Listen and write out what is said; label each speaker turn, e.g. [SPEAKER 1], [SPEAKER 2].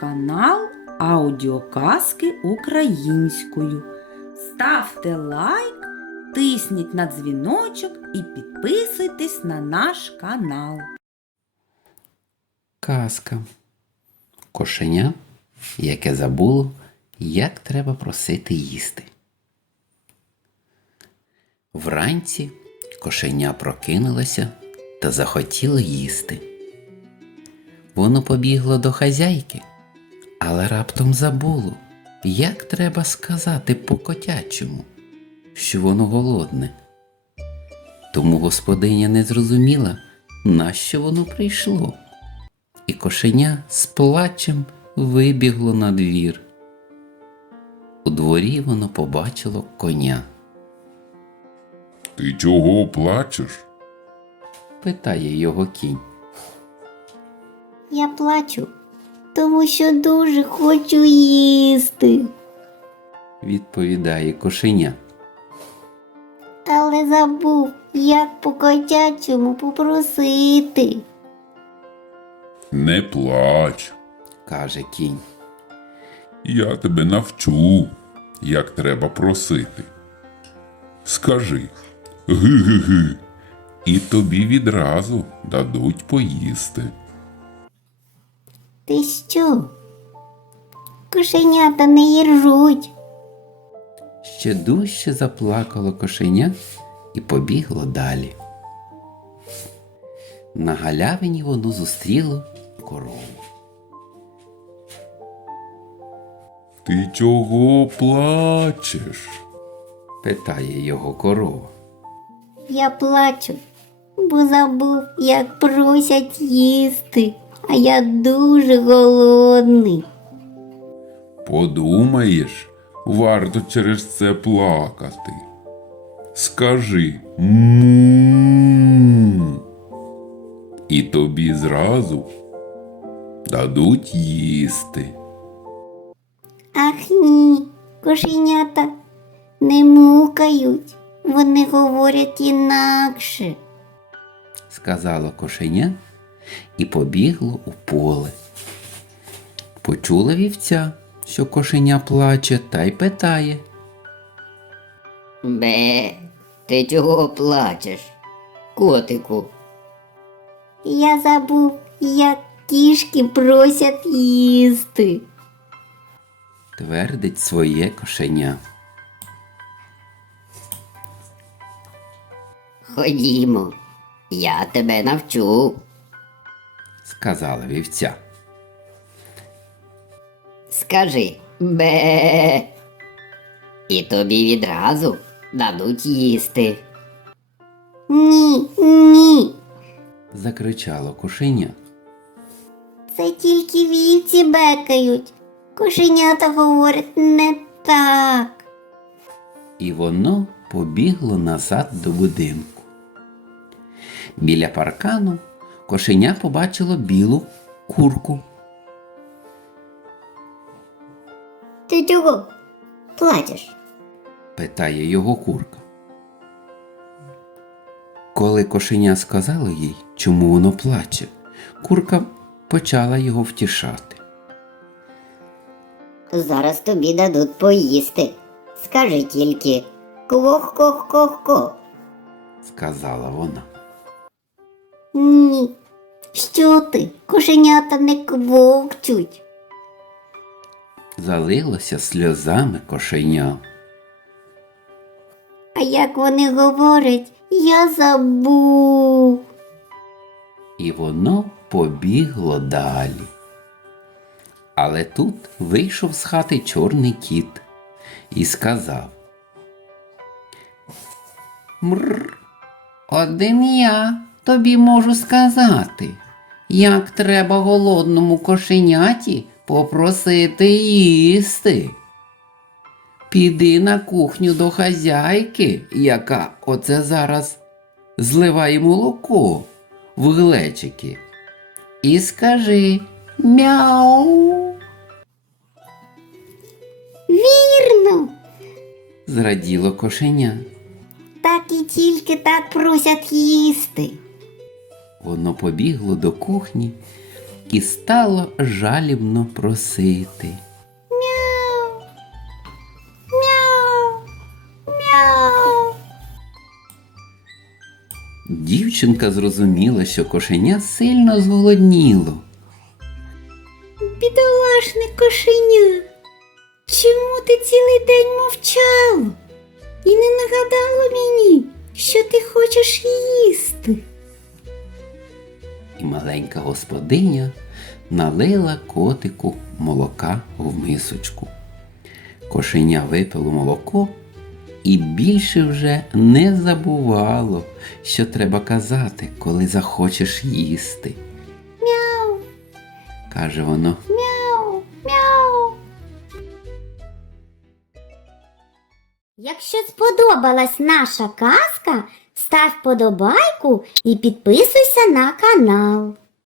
[SPEAKER 1] канал Аудіоказки українською. Ставте лайк, тисніть на дзвіночок і підписуйтесь на наш канал.
[SPEAKER 2] Казка. Кошеня, яке забуло, як треба просити їсти. Вранці кошеня прокинулося та захотіло їсти. Воно побігло до хазяйки, але раптом забуло, як треба сказати по котячому, що воно голодне. Тому господиня не зрозуміла, нащо воно прийшло і кошеня з плачем вибігло на двір. У дворі воно побачило коня.
[SPEAKER 3] Ти чого плачеш?
[SPEAKER 2] Питає його кінь.
[SPEAKER 4] Я плачу, тому що дуже хочу їсти,
[SPEAKER 2] Відповідає кошеня.
[SPEAKER 4] але забув, як по котячому попросити.
[SPEAKER 3] Не плач.
[SPEAKER 2] каже кінь.
[SPEAKER 3] Я тебе навчу, як треба просити. Скажи ги-ги-ги, і тобі відразу дадуть поїсти.
[SPEAKER 4] Ти що? Кошенята не їржуть.
[SPEAKER 2] Ще дужче заплакало кошеня і побігло далі. На галявині воно зустріло корову.
[SPEAKER 3] Ти чого плачеш?
[SPEAKER 2] Питає його корова.
[SPEAKER 4] Я плачу, бо забув, як просять їсти, а я дуже голодний.
[SPEAKER 3] Подумаєш, варто через це плакати. Скажи «М-м-м», і тобі зразу дадуть їсти.
[SPEAKER 4] Ах ні, кошенята не мукають, вони говорять інакше.
[SPEAKER 2] сказало кошеня і побігло у поле. Почула вівця, що кошеня плаче, та й питає.
[SPEAKER 5] Бе, ти чого плачеш? Котику,
[SPEAKER 4] Я забув, як кішки просять їсти.
[SPEAKER 2] Твердить своє кошеня.
[SPEAKER 5] ходімо, я тебе навчу.
[SPEAKER 2] Сказала вівця.
[SPEAKER 5] Скажи бе. І тобі відразу дадуть їсти.
[SPEAKER 4] Ні, ні.
[SPEAKER 2] Закричало кошеня.
[SPEAKER 4] Це тільки вівці бекають. Кошенята говорять не так.
[SPEAKER 2] І воно побігло назад до будинку. Біля паркану кошеня побачило білу курку.
[SPEAKER 4] Ти чого? Плачеш?
[SPEAKER 2] питає його курка. Коли кошеня сказало їй, чому воно плаче, курка почала його втішати.
[SPEAKER 5] Зараз тобі дадуть поїсти. Скажи тільки кох-кох-кох-кох.
[SPEAKER 2] сказала вона.
[SPEAKER 4] Ні. Що ти? Кошенята не квокчуть.
[SPEAKER 2] Залилося сльозами кошеня.
[SPEAKER 4] А як вони говорять, я забув.
[SPEAKER 2] І воно побігло далі. Але тут вийшов з хати чорний кіт і сказав. Мр, один я тобі можу сказати, як треба голодному кошеняті попросити їсти. Піди на кухню до хазяйки, яка оце зараз зливає молоко в глечики. І скажи мяу.
[SPEAKER 4] Вірно.
[SPEAKER 2] Зраділо кошеня.
[SPEAKER 4] Так і тільки так просять їсти.
[SPEAKER 2] Воно побігло до кухні і стало жалібно просити.
[SPEAKER 4] Мяу. Мяу. Мяу.
[SPEAKER 2] Дівчинка зрозуміла, що кошеня сильно зголодніло.
[SPEAKER 4] Бідолашне кошеня. Чому ти цілий день мовчала? І не нагадала мені, що ти хочеш їсти.
[SPEAKER 2] І маленька господиня налила котику молока в мисочку. Кошеня випило молоко і більше вже не забувало, що треба казати, коли захочеш їсти.
[SPEAKER 4] Мяу,
[SPEAKER 2] Каже воно.
[SPEAKER 4] мяу, мяу. Якщо сподобалась наша казка, став подобайку і підписуйся на канал.